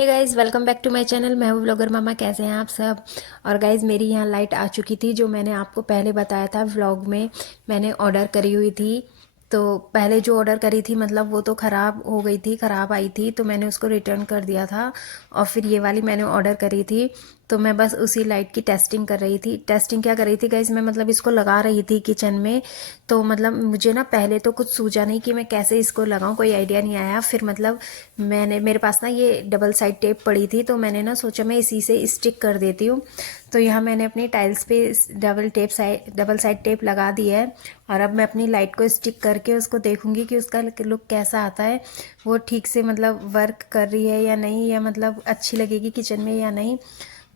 Hey guys, welcome back to my channel. मैं हूँ blogger मामा। कैसे हैं आप सब। और गाइज़, मेरी यहाँ लाइट आ चुकी थी, जो मैंने आपको पहले बताया था व्लॉग में। मैंने ऑर्डर करी हुई थी। तो पहले जो ऑर्डर करी थी मतलब वो तो ख़राब हो गई थी, ख़राब आई थी, तो मैंने उसको रिटर्न कर दिया था। और फिर ये वाली मैंने ऑर्डर करी थी। तो मैं बस उसी लाइट की टेस्टिंग कर रही थी। टेस्टिंग क्या कर रही थी गाइज़, मैं मतलब इसको लगा रही थी किचन में। तो मतलब मुझे ना पहले तो कुछ सूझा नहीं कि मैं कैसे इसको लगाऊं, कोई आइडिया नहीं आया। फिर मतलब मेरे पास ना ये डबल साइड टेप पड़ी थी, तो मैंने ना सोचा मैं इसी से स्टिक कर देती हूँ। तो यहाँ मैंने अपनी टाइल्स पे डबल साइड टेप लगा दी है। और अब मैं अपनी लाइट को स्टिक करके उसको देखूंगी कि उसका लुक कैसा आता है। वो ठीक से मतलब वर्क कर रही है या नहीं, या मतलब अच्छी लगेगी किचन में या नहीं।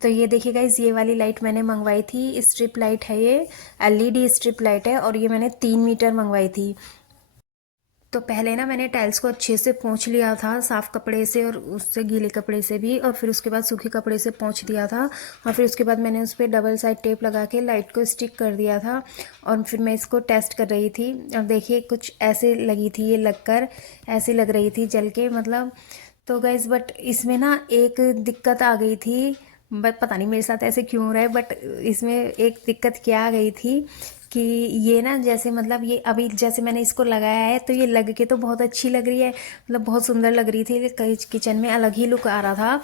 तो ये देखिए गाइस, ये वाली लाइट मैंने मंगवाई थी, स्ट्रिप लाइट है ये। एलईडी स्ट्रिप लाइट है, और ये मैंने 3 मीटर मंगवाई थी। तो पहले ना मैंने टाइल्स को अच्छे से पोंछ लिया था, साफ कपड़े से और उससे गीले कपड़े से भी, और फिर उसके बाद सूखे कपड़े से पोंछ दिया था। और फिर उसके बाद मैंने उस पर डबल साइड टेप लगा के लाइट को स्टिक कर दिया था। और फिर मैं इसको टेस्ट कर रही थी, और देखिए कुछ ऐसे लगी थी ये लगकर, ऐसे लग रही थी जल के मतलब। तो गाइज बट इसमें ना एक दिक्कत आ गई थी। बट पता नहीं मेरे साथ ऐसे क्यों हो रहा है, बट इसमें एक दिक्कत क्या आ गई थी कि ये ना जैसे मतलब ये अभी जैसे मैंने इसको लगाया है, तो ये लग के तो बहुत अच्छी लग रही है, मतलब बहुत सुंदर लग रही थी, किचन में अलग ही लुक आ रहा था।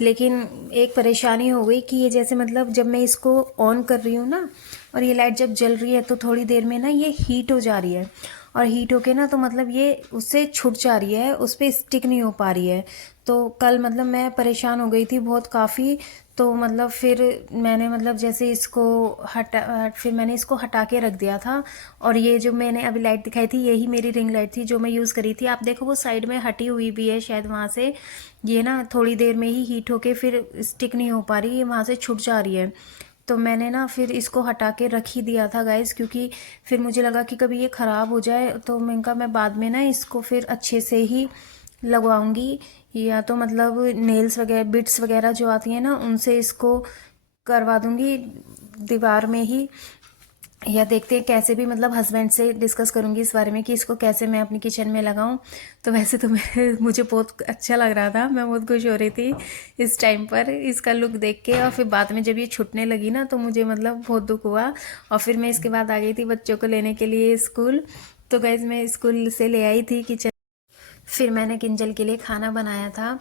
लेकिन एक परेशानी हो गई कि ये जैसे मतलब जब मैं इसको ऑन कर रही हूँ ना, और ये लाइट जब जल रही है, तो थोड़ी देर में ना ये हीट हो जा रही है। और हीट होके ना तो मतलब ये उससे छूट जा रही है, उस पर स्टिक नहीं हो पा रही है। तो कल मतलब मैं परेशान हो गई थी बहुत काफ़ी। तो मतलब फिर मैंने मतलब जैसे इसको फिर मैंने इसको हटा के रख दिया था। और ये जो मैंने अभी लाइट दिखाई थी, यही मेरी रिंग लाइट थी जो मैं यूज़ करी थी। आप देखो वो साइड में हटी हुई भी है शायद वहाँ से। ये ना थोड़ी देर में ही हीट होके फिर स्टिक नहीं हो पा रही, ये वहाँ से छूट जा रही है। तो मैंने ना फिर इसको हटा के रख ही दिया था गाइस, क्योंकि फिर मुझे लगा कि कभी ये ख़राब हो जाए, तो मैं कहा मैं बाद में ना इसको फिर अच्छे से ही लगवाऊंगी। या तो मतलब नेल्स वगैरह, बिट्स वगैरह जो आती हैं ना, उनसे इसको करवा दूंगी दीवार में ही। या देखते हैं कैसे भी, मतलब हस्बैंड से डिस्कस करूंगी इस बारे में कि इसको कैसे मैं अपनी किचन में लगाऊं। तो वैसे तो मुझे बहुत अच्छा लग रहा था, मैं बहुत खुश हो रही थी इस टाइम पर इसका लुक देख के। और फिर बाद में जब ये छूटने लगी ना, तो मुझे मतलब बहुत दुख हुआ। और फिर मैं इसके बाद आ गई थी बच्चों को लेने के लिए स्कूल। तो गाइज मैं स्कूल से ले आई थी किचन। फिर मैंने किंजल के लिए खाना बनाया था।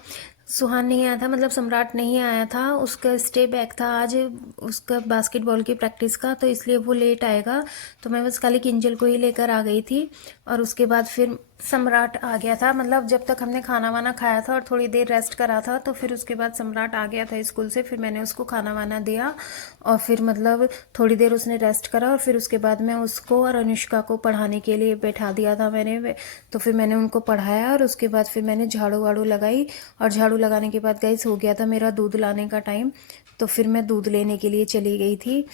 सुहान नहीं आया था, मतलब सम्राट नहीं आया था, उसका स्टे बैक था आज, उसका बास्केटबॉल की प्रैक्टिस का, तो इसलिए वो लेट आएगा। तो मैं बस खाली किंजल को ही लेकर आ गई थी। और उसके बाद फिर सम्राट आ गया था, मतलब जब तक हमने खाना वाना खाया था और थोड़ी देर रेस्ट करा था, तो फिर उसके बाद सम्राट आ गया था स्कूल से। फिर मैंने उसको खाना वाना दिया, और फिर मतलब थोड़ी देर उसने रेस्ट करा, और फिर उसके बाद मैं उसको और अनुष्का को पढ़ाने के लिए बैठा दिया था मैंने। तो फिर मैंने उनको पढ़ाया, और उसके बाद फिर मैंने झाड़ू वाड़ू लगाई। और झाड़ू लगाने के बाद गाइस हो गया था मेरा दूध लाने का टाइम। तो फिर मैं दूध लेने के लिए चली गई थी।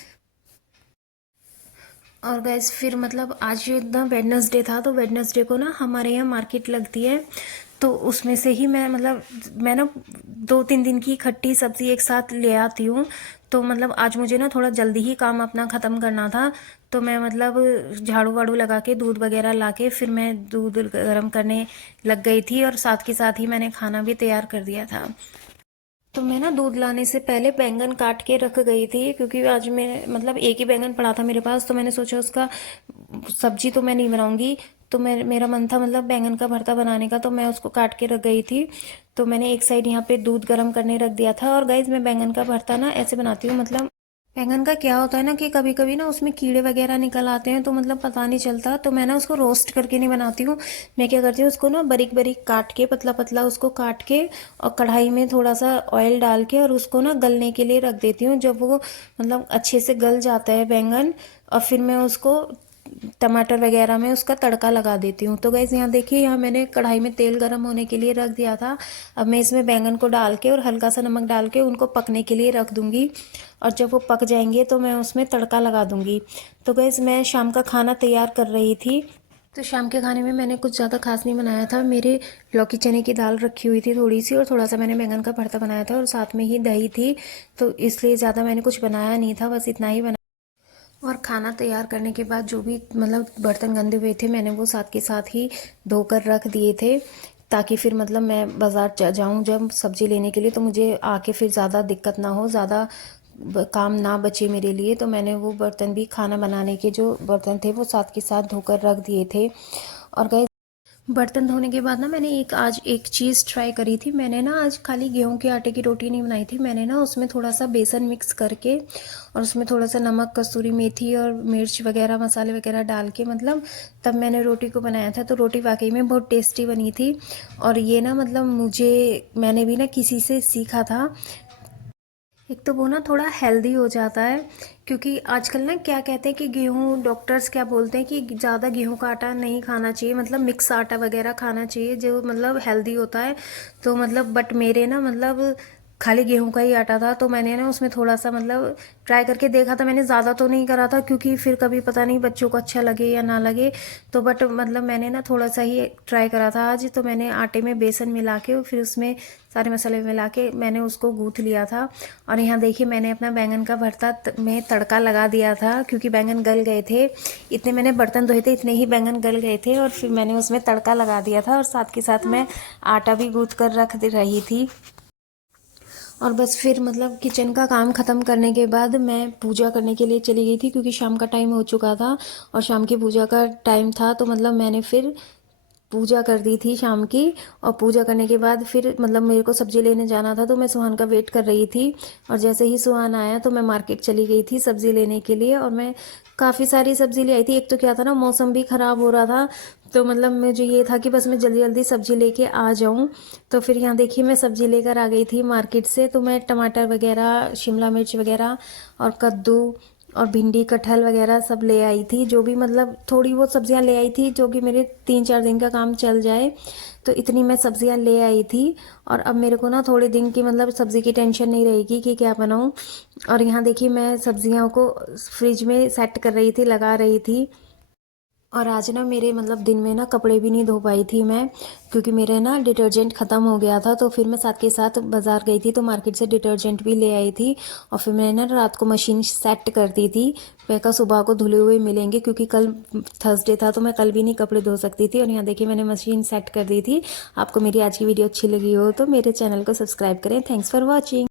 और गैस फिर मतलब आज ना वेडनेसडे था, तो वेडनेसडे को ना हमारे यहाँ मार्केट लगती है। तो उसमें से ही मैं मतलब मैं ना 2-3 दिन की खट्टी सब्जी एक साथ ले आती हूँ। तो मतलब आज मुझे ना थोड़ा जल्दी ही काम अपना ख़त्म करना था। तो मैं मतलब झाड़ू वाड़ू लगा के दूध वगैरह ला के फिर मैं दूध गर्म करने लग गई थी, और साथ के साथ ही मैंने खाना भी तैयार कर दिया था। तो मैं ना दूध लाने से पहले बैंगन काट के रख गई थी, क्योंकि आज मैं मतलब एक ही बैंगन पड़ा था मेरे पास, तो मैंने सोचा उसका सब्जी तो मैं नहीं बनाऊंगी। तो मेरा मन था मतलब बैंगन का भरता बनाने का, तो मैं उसको काट के रख गई थी। तो मैंने एक साइड यहाँ पे दूध गर्म करने रख दिया था। और गाइज मैं बैंगन का भरता ना ऐसे बनाती हूँ, मतलब बैंगन का क्या होता है ना कि कभी कभी ना उसमें कीड़े वगैरह निकल आते हैं, तो मतलब पता नहीं चलता। तो मैं ना उसको रोस्ट करके नहीं बनाती हूँ। मैं क्या करती हूँ, उसको ना बारीक बारीक काट के, पतला पतला उसको काट के, और कढ़ाई में थोड़ा सा ऑयल डाल के, और उसको ना गलने के लिए रख देती हूँ। जब वो मतलब अच्छे से गल जाता है बैंगन, और फिर मैं उसको टमाटर वगैरह में उसका तड़का लगा देती हूँ। तो गैस यहाँ देखिए, यहाँ मैंने कढ़ाई में तेल गर्म होने के लिए रख दिया था। अब मैं इसमें बैंगन को डाल के और हल्का सा नमक डाल के उनको पकने के लिए रख दूँगी। और जब वो पक जाएंगे तो मैं उसमें तड़का लगा दूँगी। तो गैस मैं शाम का खाना तैयार कर रही थी। तो शाम के खाने में मैंने कुछ ज़्यादा खास नहीं बनाया था। मेरे लौकी चने की दाल रखी हुई थी थोड़ी सी, और थोड़ा सा मैंने बैंगन का भरता बनाया था, और साथ में ही दही थी। तो इसलिए ज़्यादा मैंने कुछ बनाया नहीं था, बस इतना ही बना। और खाना तैयार करने के बाद जो भी मतलब बर्तन गंदे हुए थे, मैंने वो साथ के साथ ही धोकर रख दिए थे। ताकि फिर मतलब मैं बाज़ार जाऊँ जब सब्ज़ी लेने के लिए, तो मुझे आके फिर ज़्यादा दिक्कत ना हो, ज़्यादा काम ना बचे मेरे लिए। तो मैंने वो बर्तन भी, खाना बनाने के जो बर्तन थे वो साथ के साथ धोकर रख दिए थे। और गाइस, बर्तन धोने के बाद ना मैंने आज एक चीज़ ट्राई करी थी। मैंने ना आज खाली गेहूं के आटे की रोटी नहीं बनाई थी, मैंने ना उसमें थोड़ा सा बेसन मिक्स करके और उसमें थोड़ा सा नमक, कसूरी मेथी और मिर्च वगैरह, मसाले वगैरह डाल के मतलब तब मैंने रोटी को बनाया था। तो रोटी वाकई में बहुत टेस्टी बनी थी। और ये ना मतलब मैंने भी ना किसी से सीखा था। एक तो वो ना थोड़ा हेल्दी हो जाता है, क्योंकि आजकल ना क्या कहते हैं कि गेहूं, डॉक्टर्स क्या बोलते हैं कि ज़्यादा गेहूं का आटा नहीं खाना चाहिए, मतलब मिक्स आटा वगैरह खाना चाहिए जो मतलब हेल्दी होता है। तो मतलब बट मेरे ना मतलब खाली गेहूं का ही आटा था, तो मैंने ना उसमें थोड़ा सा मतलब ट्राई करके देखा था। मैंने ज़्यादा तो नहीं करा था, क्योंकि फिर कभी पता नहीं बच्चों को अच्छा लगे या ना लगे। तो बट मतलब मैंने ना थोड़ा सा ही ट्राई करा था आज। तो मैंने आटे में बेसन मिला के फिर उसमें सारे मसाले मिला के मैंने उसको गूँथ लिया था। और यहाँ देखिए मैंने अपना बैंगन का भरता में तड़का लगा दिया था, क्योंकि बैंगन गल गए थे। इतने मैंने बर्तन धोए थे, इतने ही बैंगन गल गए थे, और फिर मैंने उसमें तड़का लगा दिया था। और साथ के साथ मैं आटा भी गूँथ कर रख रही थी। और बस फिर मतलब किचन का काम ख़त्म करने के बाद मैं पूजा करने के लिए चली गई थी, क्योंकि शाम का टाइम हो चुका था और शाम की पूजा का टाइम था। तो मतलब मैंने फिर पूजा कर दी थी शाम की। और पूजा करने के बाद फिर मतलब मेरे को सब्जी लेने जाना था, तो मैं सुहान का वेट कर रही थी। और जैसे ही सुहान आया तो मैं मार्केट चली गई थी सब्जी लेने के लिए। और मैं काफ़ी सारी सब्जी ले आई थी। एक तो क्या था ना, मौसम भी ख़राब हो रहा था, तो मतलब मुझे ये था कि बस मैं जल्दी जल्दी सब्जी लेके आ जाऊं। तो फिर यहाँ देखिए मैं सब्जी लेकर आ गई थी मार्केट से। तो मैं टमाटर वगैरह, शिमला मिर्च वगैरह और कद्दू और भिंडी, कटहल वगैरह सब ले आई थी। जो भी मतलब थोड़ी बहुत सब्जियां ले आई थी, जो कि मेरे 3-4 दिन का काम चल जाए। तो इतनी मैं सब्जियां ले आई थी। और अब मेरे को ना थोड़े दिन की मतलब सब्जी की टेंशन नहीं रहेगी कि क्या बनाऊं। और यहाँ देखिए मैं सब्जियों को फ्रिज में सेट कर रही थी, लगा रही थी। और आज ना मेरे मतलब दिन में ना कपड़े भी नहीं धो पाई थी मैं, क्योंकि मेरे ना डिटर्जेंट ख़त्म हो गया था। तो फिर मैं साथ के साथ बाज़ार गई थी, तो मार्केट से डिटर्जेंट भी ले आई थी। और फिर मैंने ना रात को मशीन सेट कर दी थी। मैं कहा सुबह को धुले हुए मिलेंगे, क्योंकि कल थर्सडे था, तो मैं कल भी नहीं कपड़े धो सकती थी। और यहाँ देखिए मैंने मशीन सेट कर दी थी। आपको मेरी आज की वीडियो अच्छी लगी हो तो मेरे चैनल को सब्सक्राइब करें। Thanks for watching.